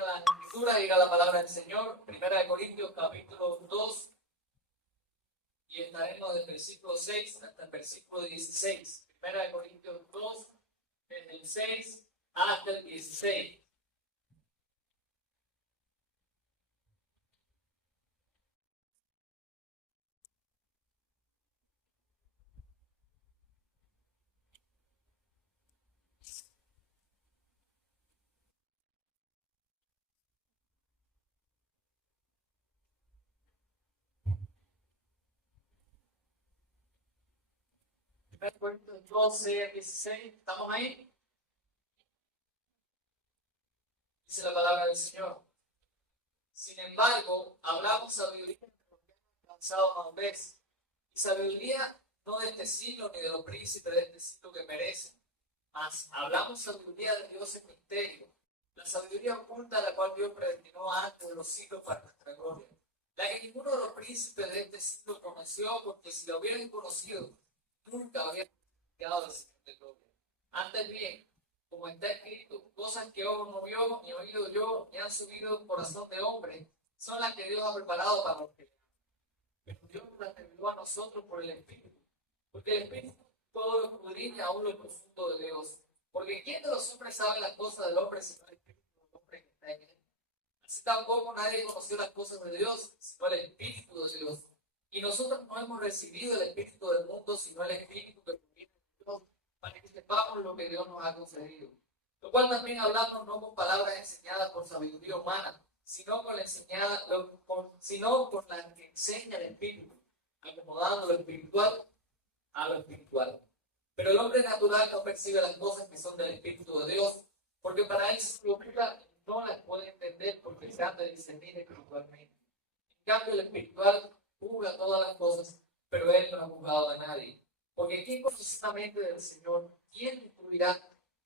a la escritura, diga la palabra del Señor. Primera de Corintios, capítulo 2, y estaremos del versículo 6 hasta el versículo 16. Primera de Corintios 2, desde el 6 hasta el 16. Corintios 12, 16, ¿estamos ahí? Dice la palabra del Señor. Sin embargo, hablamos sabiduría de los que han alcanzado madurez, y sabiduría no de este siglo ni de los príncipes de este siglo que merecen, mas hablamos sabiduría de Dios en misterio, la sabiduría oculta la cual Dios predestinó antes de los siglos para nuestra gloria, la que ninguno de los príncipes de este siglo conoció, porque si lo hubieran conocido, nunca habían quedado el Señor de gloria. Antes bien, como está escrito, cosas que ojo no vio, ni oído yo, ni han subido el corazón de hombre, son las que Dios ha preparado para los que. Pero Dios las reveló a nosotros por el Espíritu, porque el Espíritu todo lo escudriña aún lo profundo de Dios. Porque ¿quién de los hombres sabe las cosas del hombre sino el Espíritu del hombre que está en él? Así tampoco nadie conoció las cosas de Dios sino el Espíritu de Dios. Y nosotros no hemos recibido el Espíritu del mundo sino el Espíritu que proviene de Dios, para que sepamos lo que Dios nos ha concedido. Lo cual también hablamos no con palabras enseñadas por sabiduría humana, sino con la que enseña el Espíritu, acomodando lo espiritual a lo espiritual. Pero el hombre natural no percibe las cosas que son del Espíritu de Dios, porque para él su locura no las puede entender porque se han de discernir espiritualmente. En cambio, el espiritual juzga todas las cosas, pero él no ha juzgado a nadie. Porque ¿quién conoce la mente del Señor? ¿Quién instruirá?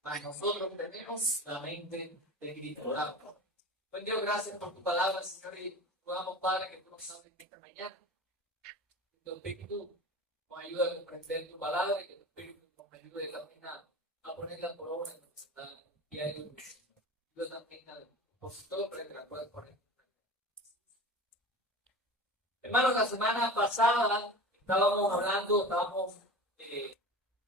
Mas nosotros tenemos la mente de Cristo. Oramos. Buen Dios, gracias por tu palabra, Señor, y rogamos, Padre, que tú nos hables esta mañana. Que tu Espíritu nos ayude a comprender tu palabra y que tu Espíritu nos ayude también a ponerla por obra en nuestra diario. Yo también al opositor para que la puedas poner. Hermanos, la semana pasada estábamos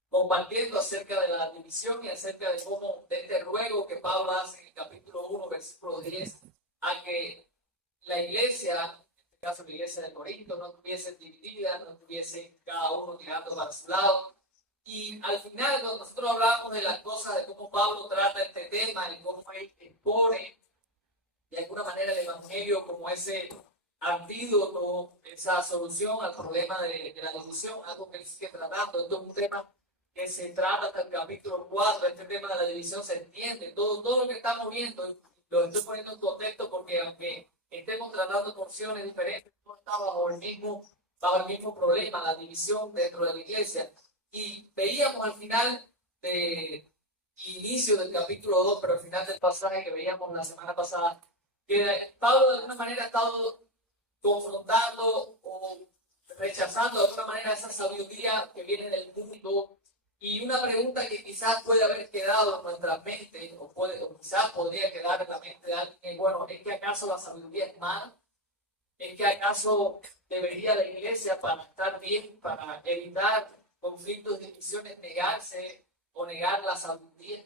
compartiendo acerca de la división y acerca de cómo, de este ruego que Pablo hace en el capítulo 1, versículo 10, a que la iglesia, en este caso la iglesia de Corinto, no estuviese dividida, no estuviese cada uno tirando para su lado. Y al final, cuando nosotros hablamos de las cosas, de cómo Pablo trata este tema, y cómo él expone de alguna manera el evangelio como ese antídoto, esa solución al problema de la división, algo que él sigue tratando. Esto es un tema que se trata hasta el capítulo 4, este tema de la división se entiende. Todo lo que estamos viendo, lo estoy poniendo en contexto porque aunque estemos tratando porciones diferentes, no está bajo el mismo problema, la división dentro de la iglesia. Y veíamos al final de inicio del capítulo 2, pero al final del pasaje que veíamos la semana pasada, que Pablo de alguna manera ha estado confrontando o rechazando de alguna manera esa sabiduría que viene del mundo. Y una pregunta que quizás puede haber quedado en nuestra mente, o quizás podría quedar en la mente de alguien, bueno, ¿es que acaso la sabiduría es mala? ¿Es que acaso debería la iglesia, para estar bien, para evitar conflictos, divisiones, negarse o negar la sabiduría?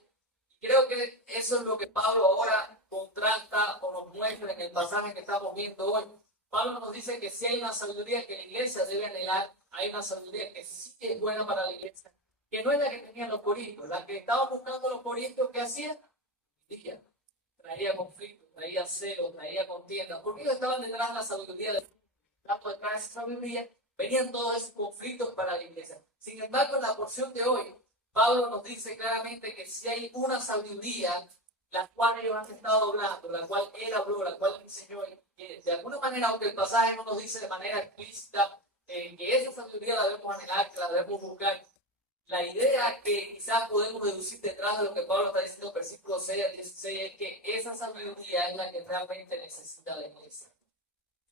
Y creo que eso es lo que Pablo ahora contrasta o nos muestra en el pasaje que estamos viendo hoy. Pablo nos dice que si hay una sabiduría que la iglesia debe anhelar, hay una sabiduría que sí es buena para la iglesia, que no es la que tenían los corintios. La que estaban buscando los corintios, ¿qué hacían? Traía conflictos, traía celo, traía contienda, porque ellos estaban detrás de la sabiduría de detrás de esa sabiduría, venían todos esos conflictos para la iglesia. Sin embargo, en la porción de hoy, Pablo nos dice claramente que si hay una sabiduría, la cual ellos han estado hablando, la cual él habló, la cual enseñó, que de alguna manera, aunque el pasaje no nos dice de manera explícita que esa sabiduría la debemos anhelar, que la debemos buscar, la idea que quizás podemos deducir detrás de lo que Pablo está diciendo en versículos 6 a 16 es que esa sabiduría es la que realmente necesita la iglesia.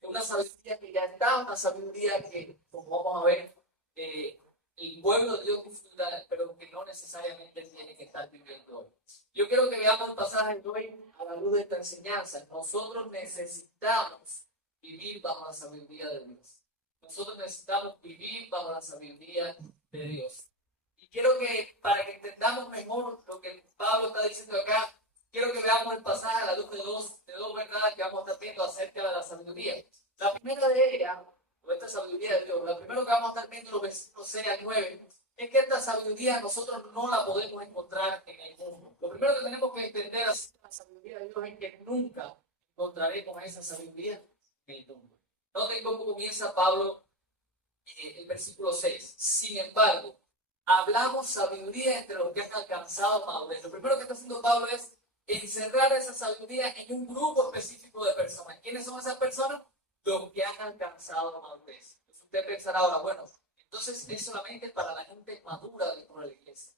Es una sabiduría que ya está, una sabiduría que, como vamos a ver, el pueblo de Dios disfruta, pero que no necesariamente tiene que estar viviendo hoy. Yo quiero que veamos el pasaje de hoy a la luz de esta enseñanza. Nosotros necesitamos vivir bajo la sabiduría de Dios. Nosotros necesitamos vivir bajo la sabiduría de Dios. Y quiero que, para que entendamos mejor lo que Pablo está diciendo acá, quiero que veamos el pasaje a la luz de dos verdades que vamos a estar viendo acerca de la sabiduría. La primera de ellas, o esta sabiduría de Dios, la primera que vamos a estar viendo en los versículos 6 al 9, es que esta sabiduría nosotros no la podemos encontrar en el mundo. Lo primero que tenemos que entender acerca de la sabiduría de Dios es que nunca encontraremos esa sabiduría en el mundo. Noten cómo comienza Pablo el versículo 6. Sin embargo, hablamos sabiduría entre los que han alcanzado madurez. Lo primero que está haciendo Pablo es encerrar esa sabiduría en un grupo específico de personas. ¿Quiénes son esas personas? Los que han alcanzado madurez. Entonces usted pensará ahora, bueno, entonces es solamente para la gente madura dentro de la iglesia.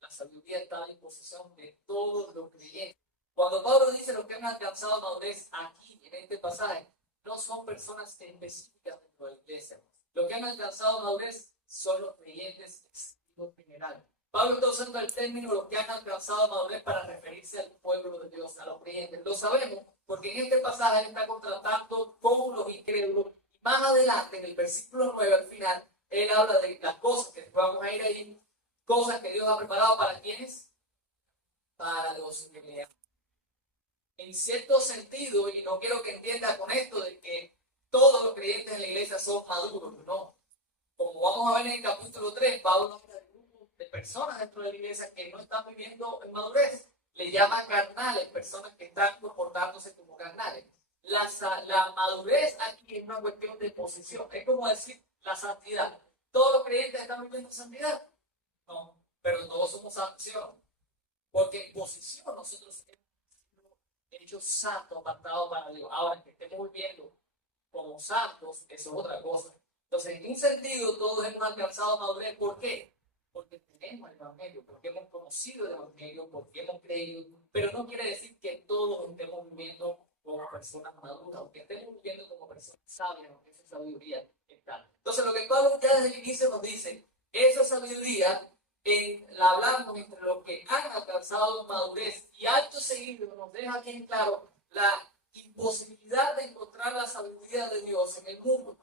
La sabiduría está a disposición de todos los creyentes. Cuando Pablo dice los que han alcanzado madurez aquí, en este pasaje, no son personas específicas dentro de la iglesia. Los que han alcanzado madurez son los creyentes en general. Pablo está usando el término los que han alcanzado madurez para referirse al pueblo de Dios, a los creyentes. Lo sabemos porque en este pasaje él está contrastando con los incrédulos. Y más adelante, en el versículo 9 al final, él habla de las cosas que vamos a ir ahí, cosas que Dios ha preparado para quienes, para los que le aman. En cierto sentido, y no quiero que entienda con esto de que todos los creyentes en la iglesia son maduros, no. Como vamos a ver en el capítulo 3, Pablo habla de grupos de personas dentro de la iglesia que no están viviendo en madurez. Le llaman carnales, personas que están comportándose como carnales. La madurez aquí es una cuestión de posición. Es como decir la santidad. ¿Todos los creyentes están viviendo santidad? No, pero todos somos santos. Porque en posición nosotros hemos hechos santos, apartados para Dios. Ahora, que estemos viviendo como santos, eso es otra cosa. Entonces, en un sentido, todos hemos alcanzado madurez. ¿Por qué? Porque tenemos el Evangelio, porque hemos conocido el Evangelio, porque hemos creído. Pero no quiere decir que todos estemos viviendo como personas maduras, o que estemos viviendo como personas sabias, porque esa sabiduría está. Entonces, lo que Pablo ya desde el inicio nos dice, esa sabiduría la hablamos entre los que han alcanzado madurez, y acto seguido nos deja bien claro la imposibilidad de encontrar la sabiduría de Dios en el mundo.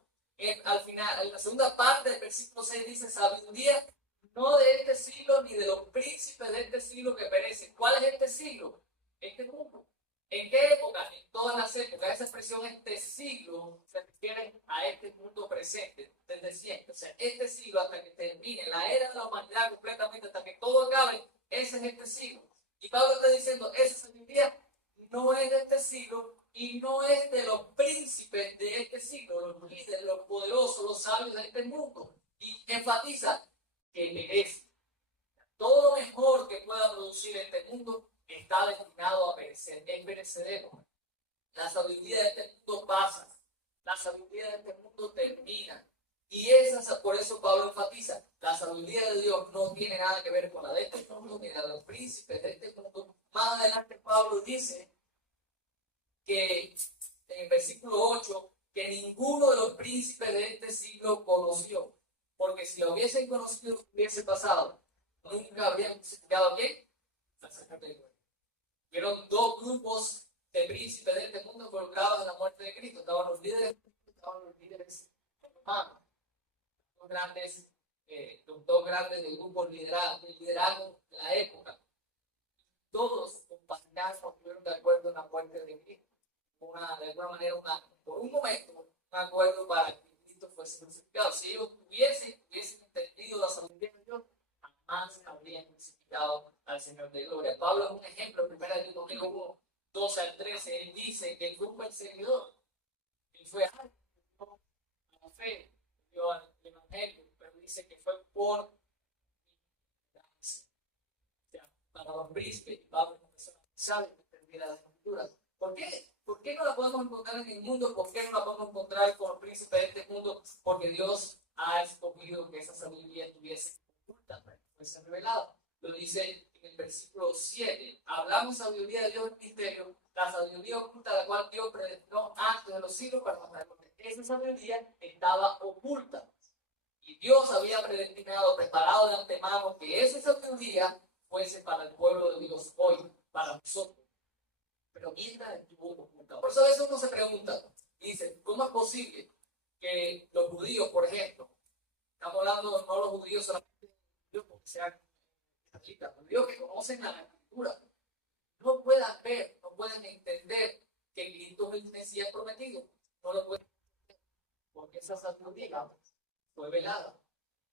Al final, en la segunda parte del versículo 6 dice sabiduría no de este siglo ni de los príncipes de este siglo que perecen. ¿Cuál es este siglo? Este mundo. ¿En qué época? En todas las épocas. Esa expresión este siglo se refiere a este mundo presente, desde siempre. O sea, este siglo hasta que termine la era de la humanidad completamente, hasta que todo acabe, ese es este siglo. Y Pablo está diciendo, esa sabiduría no es de este siglo y no es de los príncipes de este siglo, los líderes, los poderosos, los sabios de este mundo. Y enfatiza que merece. Todo lo mejor que pueda producir este mundo está destinado a perecer, es perecedero. La sabiduría de este mundo pasa, la sabiduría de este mundo termina. Y por eso Pablo enfatiza, la sabiduría de Dios no tiene nada que ver con la de este mundo ni la de los príncipes de este mundo. Más adelante Pablo dice que en el versículo 8, que ninguno de los príncipes de este siglo conoció, porque si lo hubiesen conocido, hubiese pasado. Nunca habrían crucificado a quién? La sacerdote. Hubieron dos grupos de príncipes de este mundo involucrados en la muerte de Cristo. Estaban los líderes romanos, los dos grandes del grupo liderazgo de la época. Todos compaginaron, estuvieron de acuerdo en la muerte de Cristo. De alguna manera, por un momento, un acuerdo para que Cristo fuese crucificado. Si ellos hubiesen entendido la sabiduría de Dios, jamás habrían crucificado al Señor de gloria. Pablo es un ejemplo, en 1 Timoteo 1, 12 al 13, él dice que él fue un perseguidor. Él fue alto a la fe, dio al Evangelio, pero dice que fue por ignorancia. O sea, para los príncipes, Pablo es una persona que sabe entender las escrituras. ¿Por qué? ¿Por qué no la podemos encontrar en el mundo? ¿Por qué no la podemos encontrar con los príncipes de este mundo? Porque Dios ha escogido que esa sabiduría estuviese oculta, fuese revelada. Lo dice en el versículo 7. Hablamos sabiduría de Dios en misterio, la sabiduría oculta, la cual Dios predestinó antes de los siglos para mostrarnos. Esa sabiduría estaba oculta. Y Dios había predestinado, preparado de antemano que esa sabiduría fuese para el pueblo de Dios hoy. pero mientras estuvo oculta. Por eso a veces uno se pregunta, y dice, ¿cómo es posible que los judíos, por ejemplo, estamos hablando no los judíos solamente, porque sean católicos, los judíos que conocen la escritura, no puedan ver, no pueden entender que Cristo es el Mesías prometido? No lo pueden entender, porque esa sabiduría fue velada,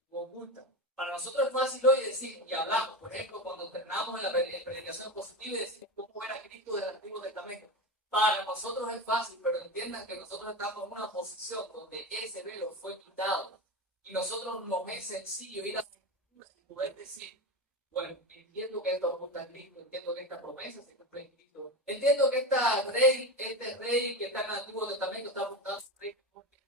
fue oculta. Para nosotros es fácil hoy decir, y hablamos, por ejemplo, cuando entrenamos en la predicación positiva y decimos cómo era Cristo del Antiguo Testamento. Para nosotros es fácil, pero entiendan que nosotros estamos en una posición donde ese velo fue quitado. Y nosotros nos es sencillo ir a la Escritura y poder decir, bueno, entiendo que esto apunta a Cristo, entiendo que esta promesa se cumple en Cristo. Entiendo que este rey que está en el Antiguo Testamento está apuntando a rey porque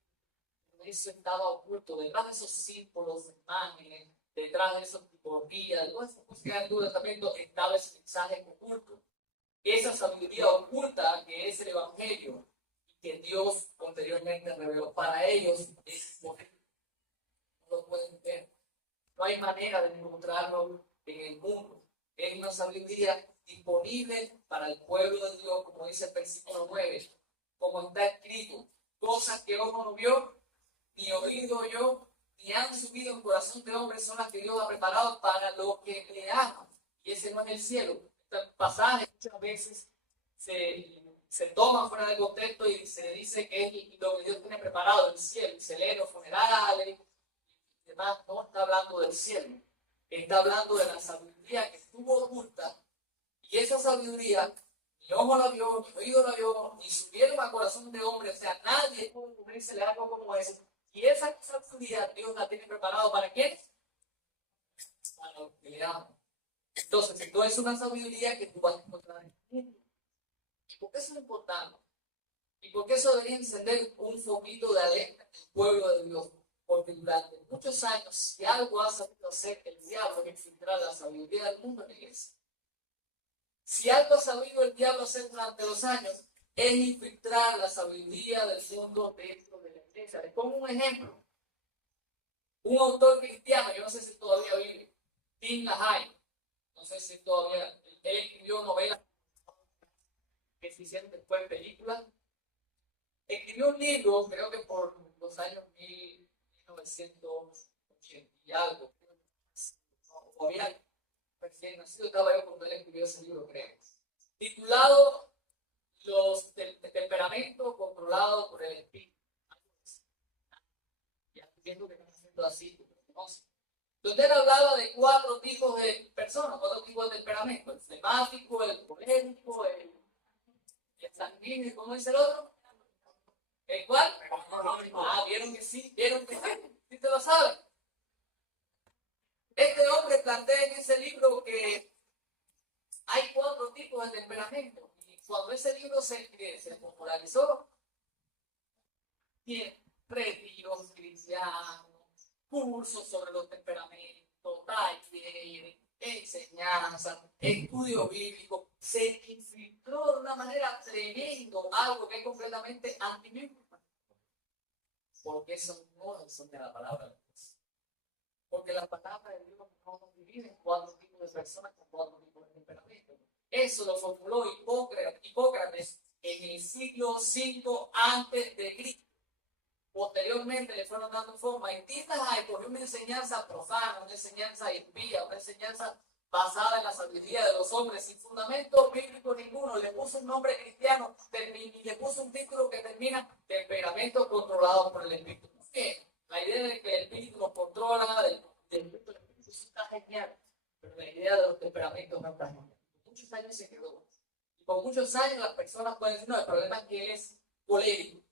eso estaba oculto, detrás de esos símbolos, imágenes, detrás de esas tipologías, de todas esas cosas que en el Antiguo Testamento estaba ese mensaje oculto. Esa sabiduría oculta que es el Evangelio y que Dios posteriormente reveló para ellos es poder. No lo pueden ver. No hay manera de encontrarlo en el mundo. Es una sabiduría disponible para el pueblo de Dios, como dice el versículo 9, como está escrito, cosas que ojo no vio, ni oído yo, ni han subido en corazón de hombre, son las que Dios ha preparado para los que le aman. Y ese no es el cielo. Este pasaje muchas veces se toma fuera de contexto y se dice que es lo que Dios tiene preparado en el cielo, el celero, funerales y demás. No está hablando del cielo, está hablando de la sabiduría que estuvo oculta, y esa sabiduría ni ojo la vio, ni oído la vio, ni subieron al corazón de hombre, o sea, nadie pudo cumplirse algo como eso. Y esa sabiduría Dios la tiene preparado ¿para quién? Para los que le aman. Entonces, esto es una sabiduría que tú vas a encontrar en el mundo. ¿Y por qué eso es importante? ¿Y por qué eso debería encender un foquito de alerta en el pueblo de Dios? Porque durante muchos años, si algo ha sabido hacer el diablo, es filtrar la sabiduría del mundo en la iglesia. Si algo ha sabido el diablo hacer durante los años, es infiltrar la sabiduría del mundo dentro de la iglesia. Les pongo un ejemplo. Un autor cristiano, yo no sé si todavía vive, Tim LaHaye, no sé si todavía, él escribió novelas que se hicieron después películas. Escribió un libro, creo que por los años 1980 y algo, o había recién nacido, estaba yo cuando él escribió ese libro, creo, titulado Los temperamentos controlados por el espíritu. Ya entiendo que están haciendo así, no sé. Donde él hablaba de 4 tipos de personas, 4 tipos de temperamento: el flemático, el colérico, el sanguíneo, ¿cómo dice el otro? ¿El cuál? Ah, vieron que sí, vieron que sí te lo saben. Este hombre plantea en ese libro que hay 4 tipos de temperamento. Y cuando ese libro se popularizó, tiene retiros cristianos, cursos sobre los temperamentos, talleres, enseñanza, estudio bíblico. Se infiltró de una manera tremenda algo que es completamente antibíblico. Porque eso no es de la palabra de Dios. Porque la palabra de Dios no nos divide en 4 tipos de personas con 4 tipos de temperamentos. Eso lo formuló Hipócrates en el siglo V antes de Cristo. Posteriormente le fueron dando forma. Y Tim LaHaye cogió una enseñanza profana, una enseñanza impía, una enseñanza basada en la sabiduría de los hombres, sin fundamento bíblico ninguno. Le puso un nombre cristiano y le puso un título que termina temperamento controlado por el espíritu. ¿Qué? La idea de que el espíritu nos controla, del espíritu está genial, pero la idea de los temperamentos no está genial. Muchos años se quedó. Y por muchos años las personas pueden decir, no, el problema es que es colérico.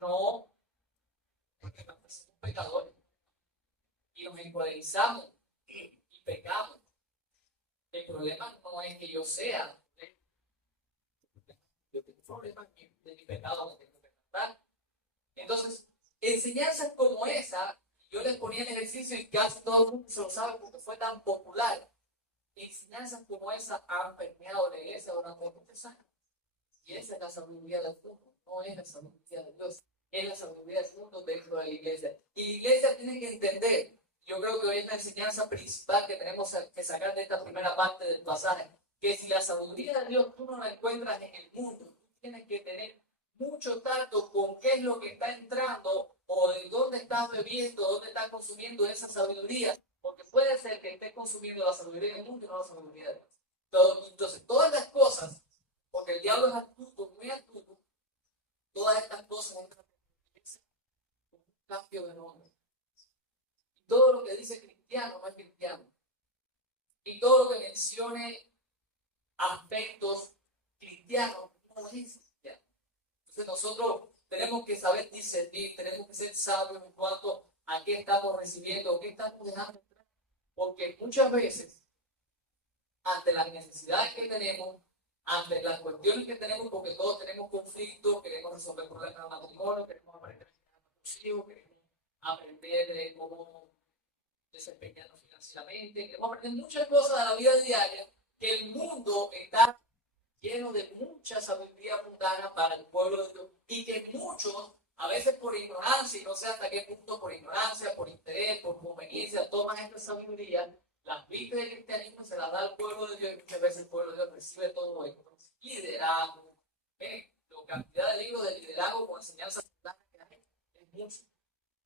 No, porque las personas son pecadores. Y nos encolerizamos y pecamos. El problema no es que yo sea. Yo tengo problemas de mi pecado, no tengo que tratar. Entonces, enseñanzas como esa, yo les ponía en ejercicio y casi todo el mundo se lo sabe porque fue tan popular. Enseñanzas como esa han permeado la iglesia durante muchos años. Y esa es la sabiduría del mundo, no es la sabiduría de Dios, es la sabiduría del mundo dentro de la iglesia. Y la iglesia tiene que entender, yo creo que hoy es la enseñanza principal que tenemos que sacar de esta primera parte del pasaje, que si la sabiduría de Dios tú no la encuentras en el mundo, tú tienes que tener mucho tacto con qué es lo que está entrando o de dónde estás bebiendo, dónde estás consumiendo esa sabiduría, porque puede ser que estés consumiendo la sabiduría del mundo y no la sabiduría de Dios. Entonces, todas las cosas, porque el diablo es astuto, muy astuto, todas estas cosas entran con un cambio de nombre. Y todo lo que dice cristiano no es cristiano. Y todo lo que mencione aspectos cristianos no es cristiano. Entonces nosotros tenemos que saber discernir, tenemos que ser sabios en cuanto a qué estamos recibiendo, qué estamos dejando entrar. Porque muchas veces, ante las necesidades que tenemos, ante las cuestiones que tenemos, porque todos tenemos conflictos, queremos resolver problemas de matrimonio, queremos aprender a nuestros hijos, queremos aprender de cómo desempeñarnos financieramente, queremos aprender muchas cosas de la vida diaria, que el mundo está lleno de mucha sabiduría mundana para el pueblo de Dios, y que muchos, a veces por ignorancia, y no sé hasta qué punto por ignorancia, por interés, por conveniencia, toman esta sabiduría, las vistas del cristianismo se las da al pueblo de Dios, y muchas veces el pueblo de Dios recibe todo esto. Liderazgo, la cantidad de libros de liderazgo con enseñanza mundana que hay es mucho.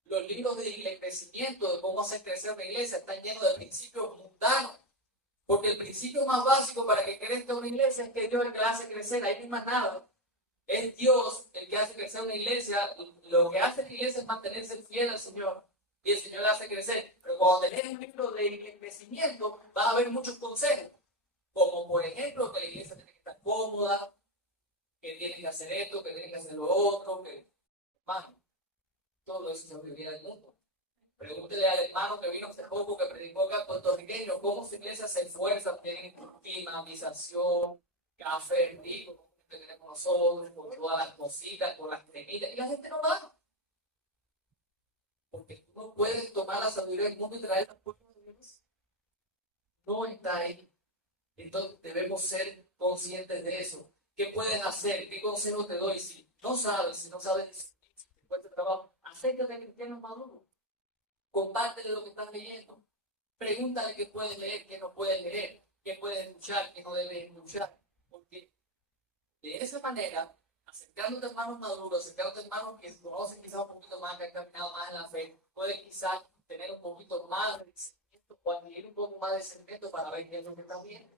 Los libros de crecimiento, de cómo hacer crecer una iglesia, están llenos de principios mundanos. Porque el principio más básico para que crezca una iglesia es que Dios es el que la hace crecer, ahí no hay más nada. Es Dios el que hace crecer una iglesia. Lo que hace la iglesia es mantenerse fiel al Señor. Y el Señor la hace crecer. Pero cuando tenés un libro de crecimiento, vas a ver muchos consejos. Como por ejemplo, que la iglesia tiene que estar cómoda, que tiene que hacer esto, que tiene que hacer lo otro, que hermano, todo eso se vivía en el mundo. Pregúntele al hermano que vino hace poco, que predicó acá puertorriqueño, cómo su iglesia se esfuerza, tiene climatización, café rico, como que tenemos nosotros, con todas las cositas, con las cremitas, y la gente no va. Porque tú no puedes tomar la sabiduría del mundo y traerla al pueblo de Dios. No está ahí. Entonces debemos ser conscientes de eso. ¿Qué puedes hacer? ¿Qué consejo te doy? Si no sabes si te cuesta trabajo, acércate a cristianos maduros. Compártele lo que estás leyendo. Pregúntale qué puedes leer, qué no puedes leer, qué puedes escuchar, qué no debes escuchar. Porque de esa manera, acercándote a hermanos maduros, acercándote a hermanos que conocen quizás un poquito más, que han caminado más en la fe, puedes quizás tener un poquito más de discernimiento o adquirir un poco más de discernimiento para ver qué es lo que estás viendo,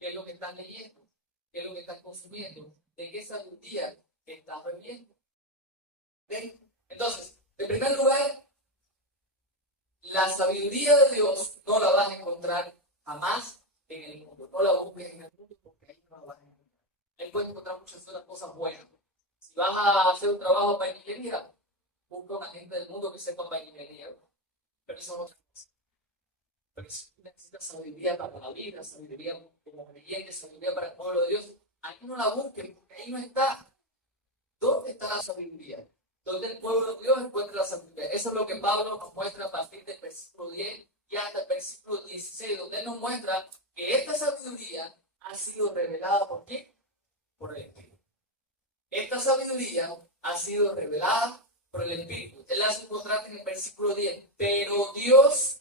qué es lo que estás leyendo, qué es lo que estás consumiendo, de qué sabiduría estás bebiendo. ¿Ven? Entonces, en primer lugar, la sabiduría de Dios no la vas a encontrar jamás en el mundo. No la busques en el mundo porque ahí no la vas a encontrar. Ahí puedes encontrar muchas otras cosas buenas. Si vas a hacer un trabajo para ingeniería, busca una gente del mundo que sepa para ingeniería. Pero eso no es otra cosa. Pero si tú necesitas sabiduría para la vida, sabiduría como creyente, sabiduría para el pueblo de Dios, ahí no la busques porque ahí no está. ¿Dónde está la sabiduría? Donde el pueblo de Dios encuentra la sabiduría. Eso es lo que Pablo nos muestra a partir del versículo 10 y hasta el versículo 16, donde él nos muestra que esta sabiduría ha sido revelada por quién? Por el Espíritu. Esta sabiduría ha sido revelada por el Espíritu. Él hace un contraste en el versículo 10. Pero Dios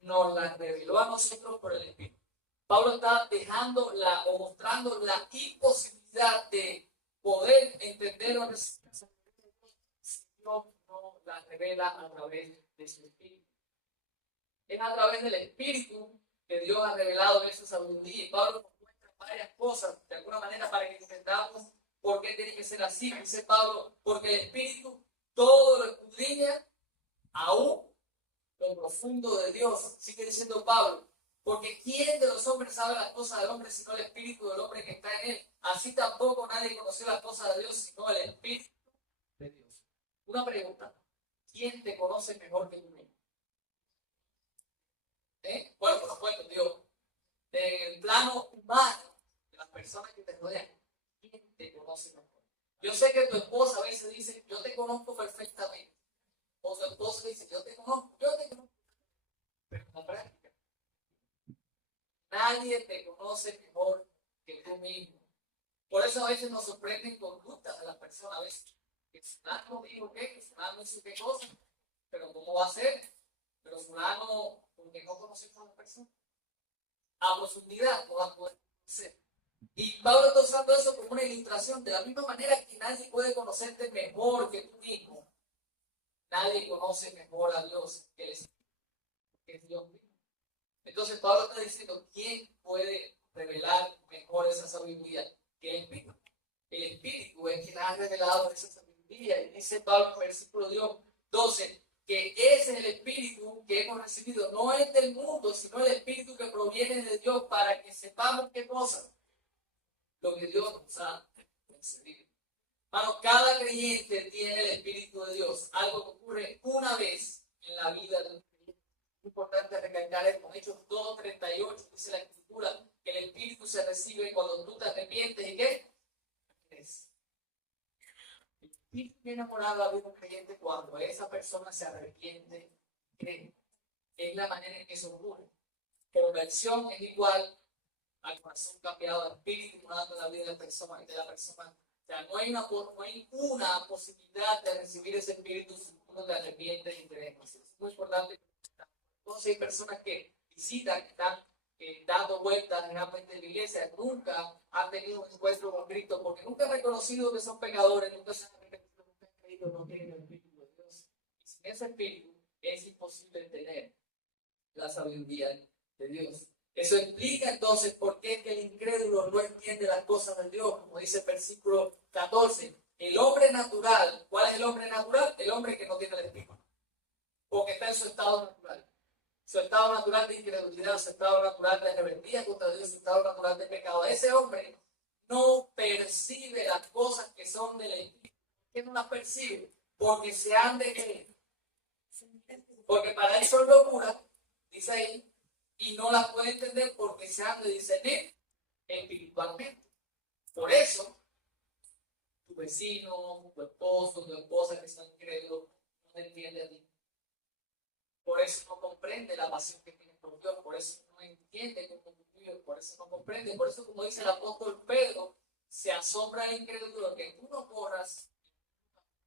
nos la reveló a nosotros por el Espíritu. Pablo está dejando o mostrando la imposibilidad de poder entender o recibir la sabiduría de Dios si Dios no la revela a través de su Espíritu. Es a través del Espíritu que Dios ha revelado esa sabiduría. Y Pablo nos muestra varias cosas, de alguna manera, para que entendamos por qué tiene que ser así. Dice Pablo, porque el Espíritu todo lo escudriña, aún lo profundo de Dios. Sigue diciendo Pablo, porque ¿quién de los hombres sabe las cosas del hombre sino el Espíritu del hombre que está en él? Así tampoco nadie conoció las cosas de Dios sino el Espíritu de Dios. Una pregunta, ¿quién te conoce mejor que tú mismo? Bueno, por supuesto, Dios. Del plano humano, de las personas que te rodean, ¿quién te conoce mejor? Yo sé que tu esposa a veces dice, yo te conozco perfectamente. O tu esposo dice, yo te conozco. Pero en la práctica, nadie te conoce mejor que tú mismo. Por eso a veces nos sorprenden conductas de las personas. A veces, que fulano dijo qué, que fulano hizo qué cosa, pero ¿cómo va a ser? Pero fulano, porque no conocemos a la persona. a profundidad no vas a poder conocer. Y Pablo está usando eso como una ilustración, de la misma manera que nadie puede conocerte mejor que tú mismo. Nadie conoce mejor a Dios que es Dios mismo. Entonces Pablo está diciendo, ¿quién puede revelar mejor esa sabiduría que el Espíritu? El Espíritu es quien ha revelado esa sabiduría. Y dice Pablo en el versículo 12, que ese es el Espíritu que hemos recibido, no es del mundo, sino el Espíritu que proviene de Dios, para que sepamos qué cosa, lo que Dios nos ha concedido. Hermano, cada creyente tiene el Espíritu de Dios, algo que ocurre una vez en la vida de un creyente. Es importante recalcar esto. En Hechos 2:38 dice la Escritura que el Espíritu se recibe cuando tú te arrepientes. ¿Y qué? Es. El Espíritu viene a morar la vida de un creyente cuando esa persona se arrepiente, cree. Es la manera en que eso ocurre. Conversión es igual al corazón cambiado, al Espíritu morando en la vida de la persona. O sea, no hay una posibilidad de recibir ese Espíritu si uno te arrepiente y crees. Es muy importante. Entonces hay personas que visitan, que están dando vueltas realmente en la iglesia, nunca han tenido un encuentro con Cristo, porque nunca han reconocido que son pecadores, nunca se han arrepentido, nunca han creído, no tienen el Espíritu de Dios. Y sin ese Espíritu es imposible tener la sabiduría de Dios. Eso explica entonces por qué es que el incrédulo no entiende las cosas de Dios, como dice el versículo 14. El hombre natural, ¿cuál es el hombre natural? El hombre que no tiene el Espíritu, porque está en su estado natural. Su estado natural de incredulidad, su estado natural de rebeldía contra Dios, su estado natural de pecado. Ese hombre no percibe las cosas que son del Espíritu. ¿Por qué no las percibe? Porque se han de creer. Porque para él son locura, dice ahí, y no las puede entender porque se han de discernir espiritualmente. Por eso, tu vecino, tu esposo, tu esposa que están incrédulos, no te entiende a ti. Por eso no comprende la pasión que tiene por Dios, por eso no entiende cómo vive, por eso no comprende. Por eso, como dice el apóstol Pedro, se asombra el incrédulo que tú no corras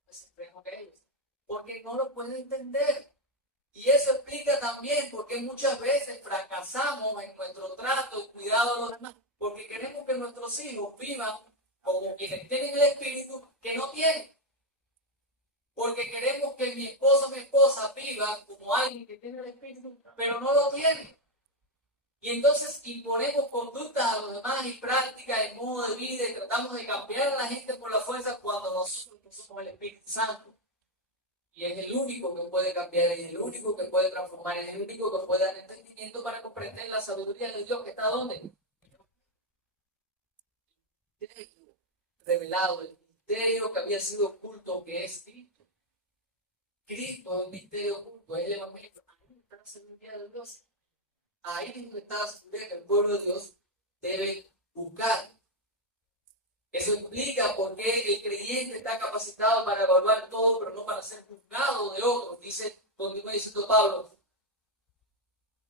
ese freno que ellos, porque no lo pueden entender. Y eso explica también por qué muchas veces fracasamos en nuestro trato y cuidado de los demás, porque queremos que nuestros hijos vivan como quienes tienen el Espíritu que no tienen. Porque queremos que mi esposa viva como alguien que tiene el Espíritu, pero no lo tiene. Y entonces imponemos conductas a los demás y prácticas en modo de vida y tratamos de cambiar a la gente por la fuerza cuando nosotros no somos el Espíritu Santo. Y es el único que puede cambiar, es el único que puede transformar, es el único que puede dar entendimiento para comprender la sabiduría de Dios que está ¿dónde? Revelado, el misterio que había sido oculto, que es Cristo. Cristo es un misterio oculto, es el Evangelio. Ahí está la sabiduría de Dios. Ahí es donde está la sabiduría que el pueblo de Dios debe buscar. Eso explica por qué el creyente está capacitado para evaluar todo, pero no para ser juzgado de otros. Continúa diciendo Pablo.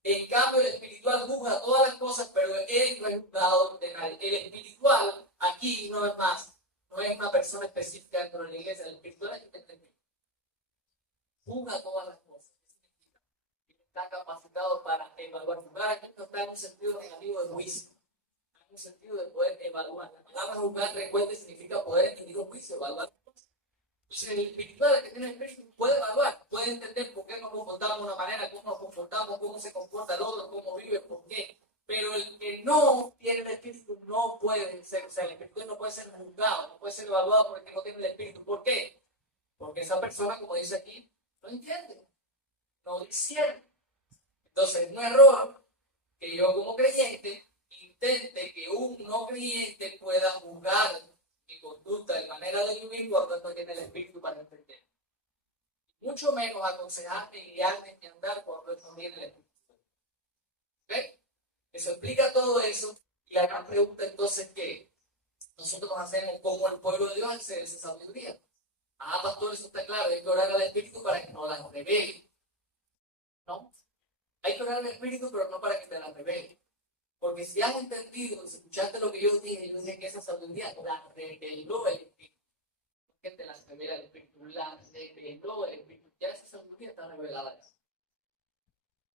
En cambio, el espiritual juzga todas las cosas, pero él no es juzgado de nadie. El espiritual, aquí no es más, no es una persona específica dentro de la iglesia. El espiritual es el que juzga todas las cosas. Está capacitado para evaluar. Juzgar aquí no está en un sentido negativo de juicio. En un sentido de poder evaluar. La palabra juzgar, recuerde, significa poder emitir un juicio, evaluar. Entonces, el espiritual, el que tiene el espíritu, puede evaluar, puede entender por qué nos comportamos de una manera, cómo nos comportamos, cómo se comporta el otro, cómo vive, por qué. Pero el que no tiene el espíritu no puede ser, o sea, el espíritu no puede ser juzgado, no puede ser evaluado porque no tiene el espíritu. ¿Por qué? Porque esa persona, como dice aquí, no entiende, no discierne. Entonces, es un error que yo como creyente intente que un no creyente pueda juzgar mi conducta de manera de vivir cuando no tiene el espíritu para entender. Mucho menos aconsejarme y guiarme en mi andar cuando no tiene el espíritu. ¿Ok? Eso explica todo eso. Y la gran pregunta entonces que nosotros nos hacemos como el pueblo de Dios accede a esa sabiduría. Pastor, eso está claro, hay que orar al espíritu para que no la revele. ¿No? Hay que orar al espíritu, pero no para que te la revele. Porque si has entendido, si escuchaste lo que yo dije que esa sabiduría la reveló el Espíritu. ¿Por qué te la revela el Espíritu? La reveló el Espíritu. Ya esa sabiduría está revelada.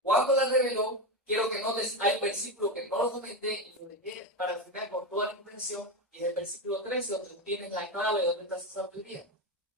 ¿Cuándo la reveló? quiero que notes, hay un versículo que no lo comenté y lo dejé para el final con toda la intención, y es el versículo 13, donde tienes la clave, donde está esa sabiduría.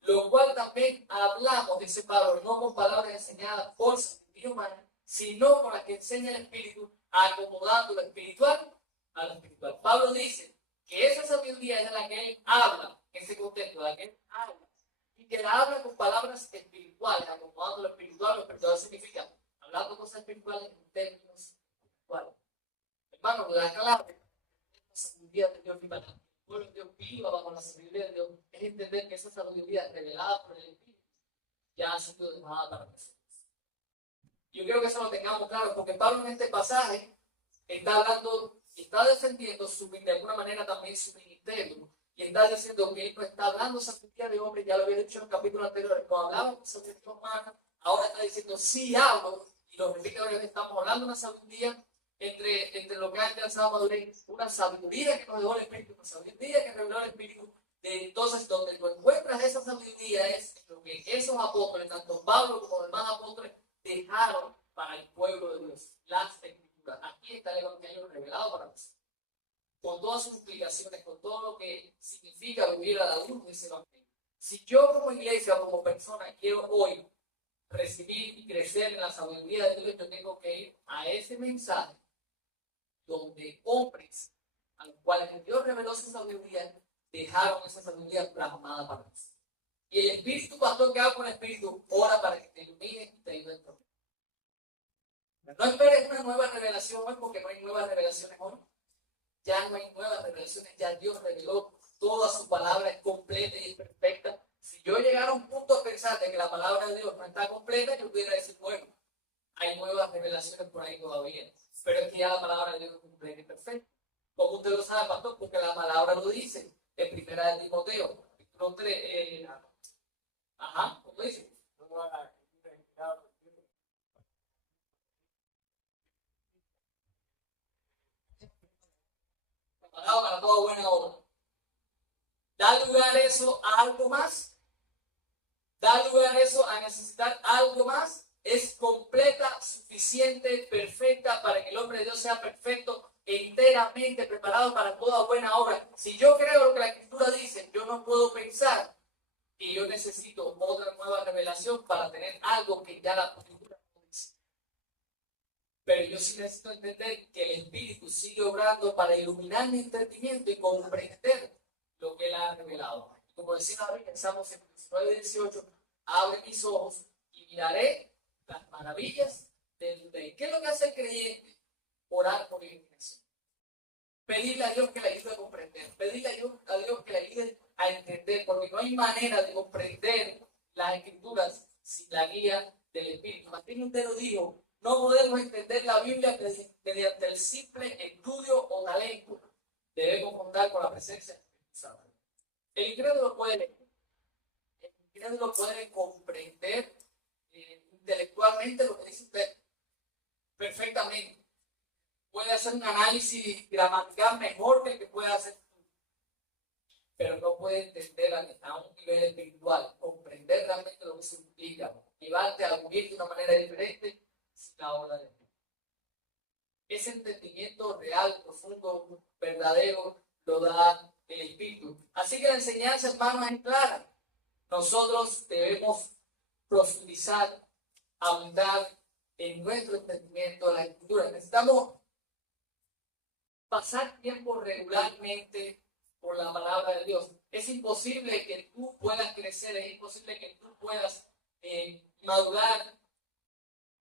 Lo cual también hablamos, dice Pablo, no con palabras enseñadas por sabiduría humana, sino con las que enseña el Espíritu, acomodando lo espiritual a lo espiritual. Pablo dice que esa sabiduría es la que él habla, en ese contexto, la que él habla, y que la habla con palabras espirituales, acomodando lo espiritual. Lo espiritual significa hablando cosas espirituales en términos espirituales. Hermano, la clave de la sabiduría de Dios para el pueblo de Dios viva bajo la sabiduría de Dios es entender que esa sabiduría revelada por el Espíritu ya ha sido dejada para nosotros. Yo creo que eso lo tengamos claro, porque Pablo en este pasaje está hablando, está defendiendo de alguna manera también su ministerio, y está diciendo que él no está hablando sabiduría de hombre. Ya lo había dicho en el capítulo anterior, no hablaba de sabiduría humana, ahora está diciendo sí hablo, y lo repite ahora que estamos hablando de una sabiduría entre lo que ha alcanzado madurez, una sabiduría que nos dejó el Espíritu, una sabiduría que reveló el Espíritu. Entonces, donde tú encuentras esa sabiduría es lo que esos apóstoles, tanto Pablo como los demás apóstoles, dejaron para el pueblo de Dios, las Escrituras. Aquí está el Evangelio revelado para nosotros, con todas sus implicaciones, con todo lo que significa vivir a la luz de ese Evangelio. Si yo como iglesia o como persona quiero hoy recibir y crecer en la sabiduría de Dios, yo tengo que ir a ese mensaje donde hombres a los cuales Dios reveló su sabiduría dejaron esa sabiduría plasmada para nosotros. Y el Espíritu, pastor, que haga con el Espíritu, ora para que te ilumine y te ayude en todo. No esperes una nueva revelación hoy, porque no hay nuevas revelaciones hoy. Ya no hay nuevas revelaciones, ya Dios reveló toda su palabra, es completa y es perfecta. Si yo llegara a un punto a pensar de que la palabra de Dios no está completa, yo pudiera decir, bueno, hay nuevas revelaciones por ahí todavía. Pero es que ya la palabra de Dios es completa y perfecta. Como usted lo sabe, pastor, porque la palabra lo dice en primera de Timoteo, capítulo 3, ¿cómo dice? Preparado para toda buena obra. Da lugar eso a algo más. Da lugar eso a necesitar algo más. Es completa, suficiente, perfecta para que el hombre de Dios sea perfecto, enteramente preparado para toda buena obra. Si yo creo lo que la Escritura dice, yo no puedo pensar que yo necesito otra nueva revelación para tener algo que ya la Escritura no dice. Pero yo sí necesito entender que el Espíritu sigue obrando para iluminar mi entendimiento y comprender lo que Él ha revelado. Como decía David en Salmos 19:18, abre mis ojos y miraré las maravillas del Rey. ¿Qué es lo que hace el creyente? Orar por iluminación. Pedirle a Dios que le ayude a comprender. Pedirle a Dios que le ayude a entender, porque no hay manera de comprender las Escrituras sin la guía del Espíritu. Martín Lutero dijo, no podemos entender la Biblia mediante el simple estudio o talento. Debemos contar con la presencia del Espíritu Santo. El incrédulo puede leer, el incrédulo puede comprender intelectualmente lo que dice usted perfectamente. Puede hacer un análisis gramatical mejor que el que puede hacer tú, pero no puede entender a un nivel espiritual, comprender realmente lo que se implica, llevarte a vivir de una manera diferente sin la obra de Dios. Ese entendimiento real, profundo, verdadero, lo da el Espíritu. Así que la enseñanza, hermanos, es clara. Nosotros debemos profundizar, abundar en nuestro entendimiento de la Escritura. Necesitamos pasar tiempo regularmente por la palabra de Dios. Es imposible que tú puedas crecer, es imposible que tú puedas madurar,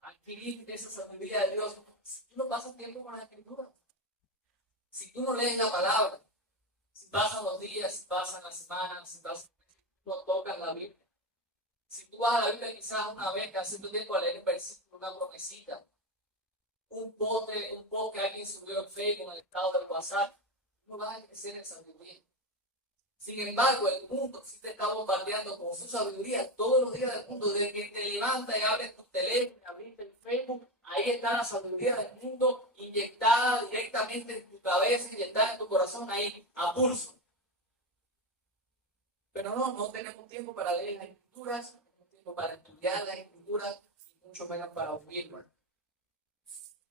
adquirir esa sabiduría de Dios si tú no pasas tiempo con la Escritura. Si tú no lees la palabra, si pasan los días, si pasan las semanas, si pasan, no tocas la Biblia. Si tú vas a la Biblia quizás una vez, cada cierto tiempo a leer un versículo, una promesita, un post que alguien subió en Facebook en el estado del WhatsApp, no vas a crecer en sabiduría. Sin embargo, el mundo sí te está bombardeando con su sabiduría todos los días del mundo. Desde que te levantas y abres tu teléfono, abriste el Facebook, ahí está la sabiduría del mundo inyectada directamente en tu cabeza, inyectada en tu corazón, ahí a pulso. Pero no tenemos tiempo para leer las Escrituras, no tenemos tiempo para estudiar las Escrituras y mucho menos para oírlas.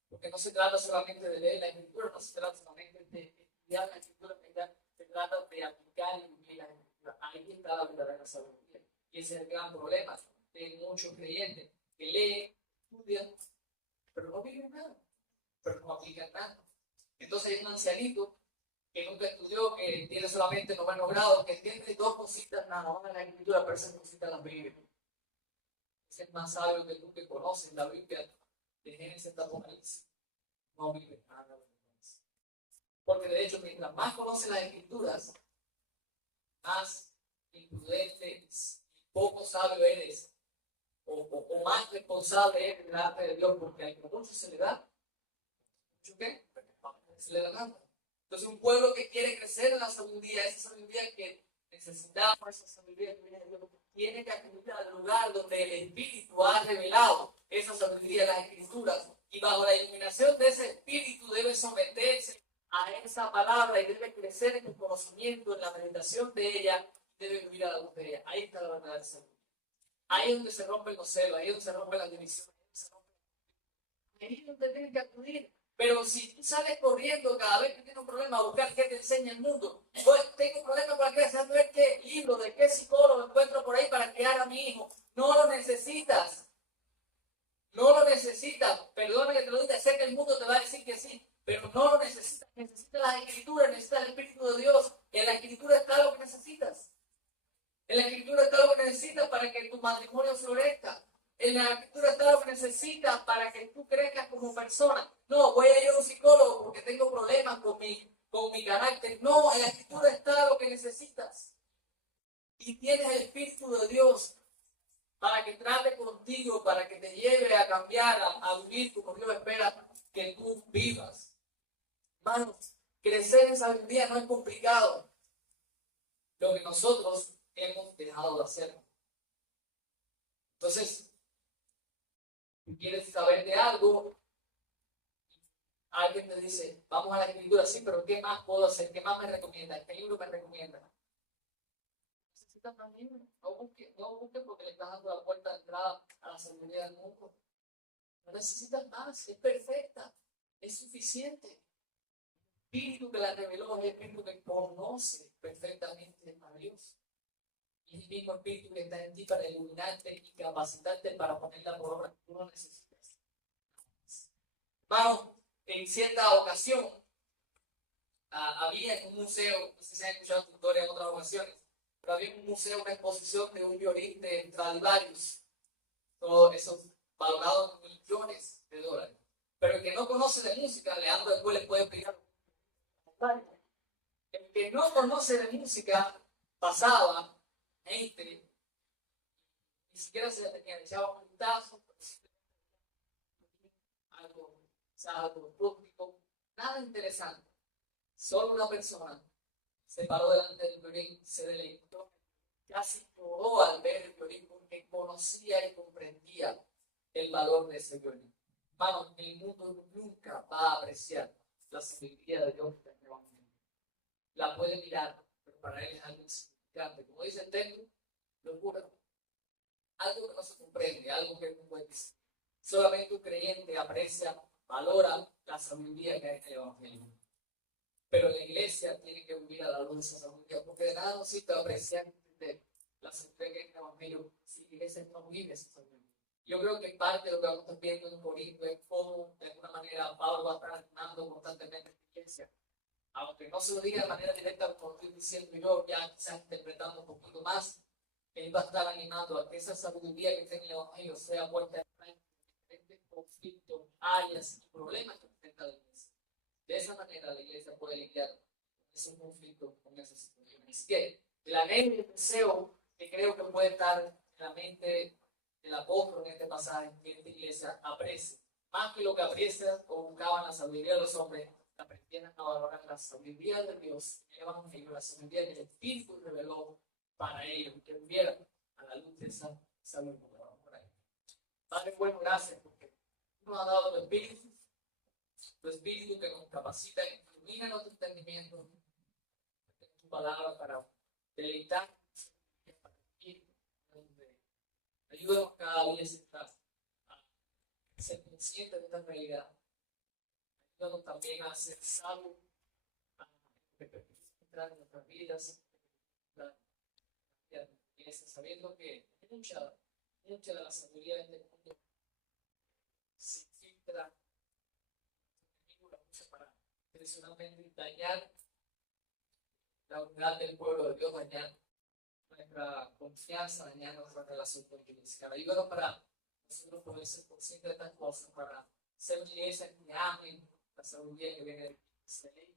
Porque no se trata solamente de leer la Escritura, no se trata solamente de estudiar la Escritura, se trata de aplicar y vivir la Escritura. Ahí está la verdadera sabiduría. Y ese es el gran problema de muchos creyentes que leen, estudian, pero no viven nada, pero no aplican nada. Entonces hay un ancianito que nunca estudió, que tiene solamente 9º grado, que entiende 2 cositas nada más en la Escritura, pero esas cositas las vive. Ese es más sabio que tú, que conoces la Biblia de Génesis hasta Apocalipsis. No vive nada de eso. Porque de hecho, mientras más conoces las Escrituras, más imprudente y poco sabio eres, o más responsable eres delante de Dios, porque al que mucho se le da, ¿mucho qué? Se le da nada. Entonces, un pueblo que quiere crecer en la sabiduría, esa sabiduría que necesitamos, esa sabiduría que viene de Dios, tiene que acudir al lugar donde el Espíritu ha revelado esa sabiduría en las Escrituras, y bajo la iluminación de ese Espíritu debe someterse a esa palabra y debe crecer en el conocimiento, en la meditación de ella, debe vivir a la luz de ella. Ahí está la verdad del Señor. Ahí es donde se rompen los celos, ahí es donde se rompen las divisiones, ahí es donde tienen que acudir. Pero si tú sales corriendo cada vez que tienes un problema a buscar qué te enseña el mundo, pues tengo un problema para crecer, ver qué libro, de qué psicólogo encuentro por ahí para criar a mi hijo. No lo necesitas. No lo necesitas. Perdona que te lo diga, sé que el mundo te va a decir que sí, pero no lo necesitas. Necesitas las Escrituras, necesitas el Espíritu de Dios. En la Escritura está lo que necesitas. En la Escritura está lo que necesitas para que tu matrimonio florezca. En la Escritura está lo que necesitas para que tú crezcas como persona. No, voy a ir a un psicólogo porque tengo problemas con mi carácter. No, en la Escritura está lo que necesitas. Y tienes el Espíritu de Dios para que trate contigo, para que te lleve a cambiar, a vivir como Dios espera que tú vivas. Hermanos, crecer en sabiduría no es complicado. Lo que nosotros hemos dejado de hacer. Entonces, si quieres saber de algo, alguien te dice, vamos a la Escritura, sí, pero ¿qué más puedo hacer? ¿Qué más me recomienda? ¿Qué libro me recomienda? Necesitas más libros. No busques porque le estás dando la puerta de entrada a la sabiduría del mundo. No necesitas más, es perfecta, es suficiente. El Espíritu que la reveló es el Espíritu que conoce perfectamente a Dios. Y es el mismo Espíritu que está en ti para iluminarte y capacitarte para ponerla por obra. Tú no necesitas. Hermano, en cierta ocasión, había en un museo, no sé si han escuchado tu historia en otras ocasiones, pero había en un museo una exposición de un violín de Stradivarius. Todo eso valorado en millones de dólares. Pero el que no conoce de música, Leandro después le puede explicar. El que no conoce de música pasaba, ni siquiera se le echaba un tazo, algo rústico, nada interesante. Solo una persona se paró delante del violín, se deleitó, casi lloró al ver el violín porque conocía y comprendía el valor de ese violín. Hermano, el mundo nunca va a apreciar la sabiduría de Dios en el Evangelio. La puede mirar, pero para él es algo insignificante. Como dice el texto, locura. Algo que no se comprende, algo que no puede ser. Solamente un creyente aprecia, valora la sabiduría que hay en el Evangelio. Pero la iglesia tiene que vivir a la luz de esa sabiduría, porque de nada nos sirve apreciar y entender la sabiduría que hay en el Evangelio si la iglesia no vive esa sabiduría. Yo creo que parte de lo que vamos a estar viendo en Corinto es cómo, de alguna manera, Pablo va a estar animando constantemente a la iglesia. Aunque no se lo diga de manera directa, como estoy diciendo yo, ya quizás interpretando un poquito más, él va a estar animando a que esa sabiduría que tiene el Evangelio sea puesta en diferentes conflictos, áreas y problemas que presenta la iglesia. De esa manera la iglesia puede lidiar con esos conflictos, con esas situaciones. Así que el anhelo y el deseo que creo que puede estar en la mente del apóstol en este pasaje, que esta iglesia aprecie, más que lo que aprecia o buscaban la sabiduría de los hombres, aprendieran a valorar la sabiduría de Dios, el Evangelio, la sabiduría que el Espíritu reveló para ellos, que vivieran a la luz de esa sabiduría. Padre bueno, gracias porque tú nos has dado tu Espíritu que nos capacita, que ilumina nuestro entendimiento, tu palabra para deleitar, para vivir, ayúdanos cada día a ser conscientes de esta realidad ayúdanos también a ser sabios, a entrar en nuestras vidas, sabiendo que mucha de la sabiduría de este mundo se filtra, la usa para tradicionalmente dañar la unidad del pueblo de Dios, dañar nuestra confianza, dañar nuestra relación con Dios. Ayúdanos para nosotros poder ser conscientes de estas cosas, para ser una iglesia que ame la sabiduría que viene de excelente.